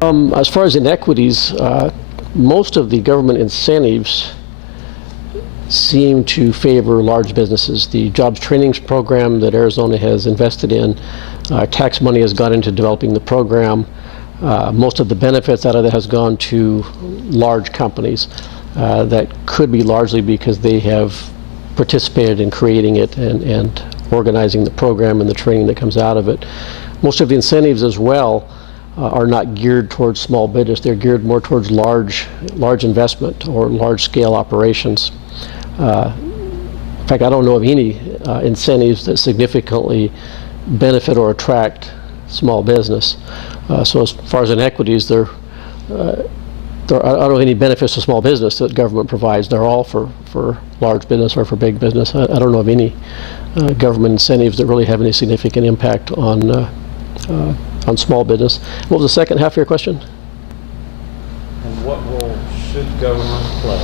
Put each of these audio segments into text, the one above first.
As far as inequities, most of the government incentives seem to favor large businesses. The jobs trainings program that Arizona has invested in, tax money has gone into developing the program. Most of the benefits out of that has gone to large companies. That could be largely because they have participated in creating it and organizing the program and the training that comes out of it. Most of the incentives as well are not geared towards small business. They're geared more towards large investment or large scale operations. In fact, I don't know of any incentives that significantly benefit or attract small business. So as far as inequities, I don't know any benefits to small business that government provides. They're all for large business or for big business. I don't know of any government incentives that really have any significant impact on small business. What was the second half of your question? And what role should government play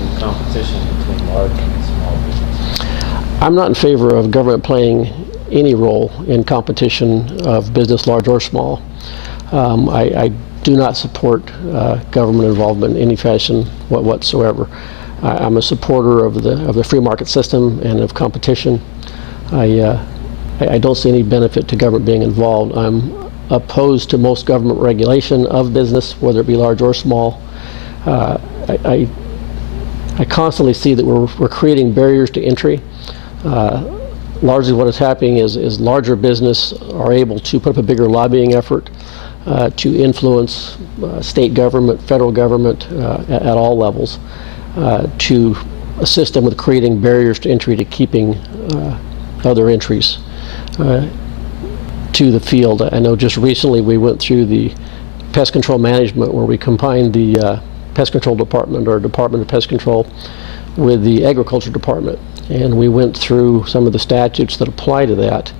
in competition between large and small business? I'm not in favor of government playing any role in competition of business, large or small. I do not support government involvement in any fashion whatsoever. I'm a supporter of the free market system and of competition. I don't see any benefit to government being involved. I'm opposed to most government regulation of business, whether it be large or small. I constantly see that we're creating barriers to entry. Largely what is happening is larger business are able to put up a bigger lobbying effort to influence state government, federal government at all levels, to assist them with creating barriers to entry, to keeping other entries to the field. I know just recently we went through the pest control management, where we combined the pest control department, or Department of Pest Control, with the agriculture department, and we went through some of the statutes that apply to that.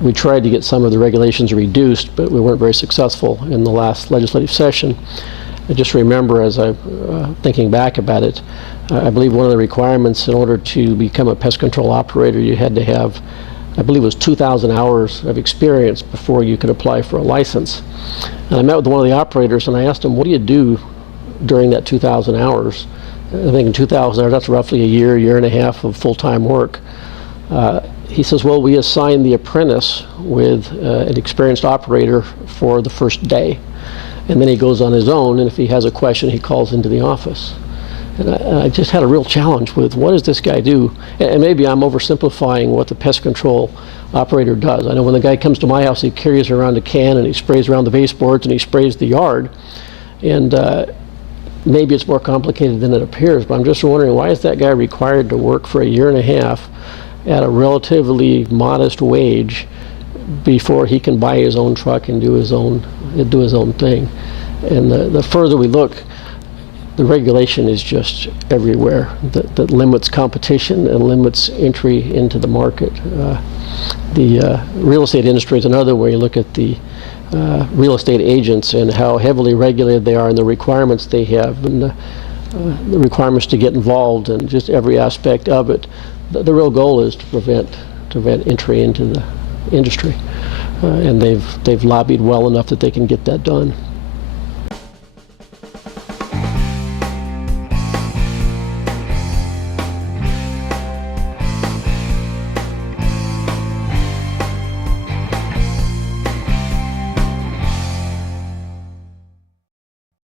We tried to get some of the regulations reduced, but we weren't very successful in the last legislative session. I just remember, as I'm thinking back about it, I believe one of the requirements in order to become a pest control operator, you had to have, I believe it was 2,000 hours of experience before you could apply for a license. And I met with one of the operators and I asked him, what do you do during that 2,000 hours? I think in 2,000 hours, that's roughly a year and a half of full-time work. He says, well, we assign the apprentice with an experienced operator for the first day. And then he goes on his own, and if he has a question, he calls into the office. And I just had a real challenge with, what does this guy do? And maybe I'm oversimplifying what the pest control operator does. I know when the guy comes to my house, he carries around a can and he sprays around the baseboards and he sprays the yard. And maybe it's more complicated than it appears, but I'm just wondering, why is that guy required to work for a year and a half at a relatively modest wage before he can buy his own truck and do his own thing? And the further we look, the regulation is just everywhere that limits competition and limits entry into the market. The real estate industry is another where you look at the real estate agents and how heavily regulated they are, and the requirements they have, and the requirements to get involved, and just every aspect of it. The real goal is to prevent entry into the industry, and they've lobbied well enough that they can get that done.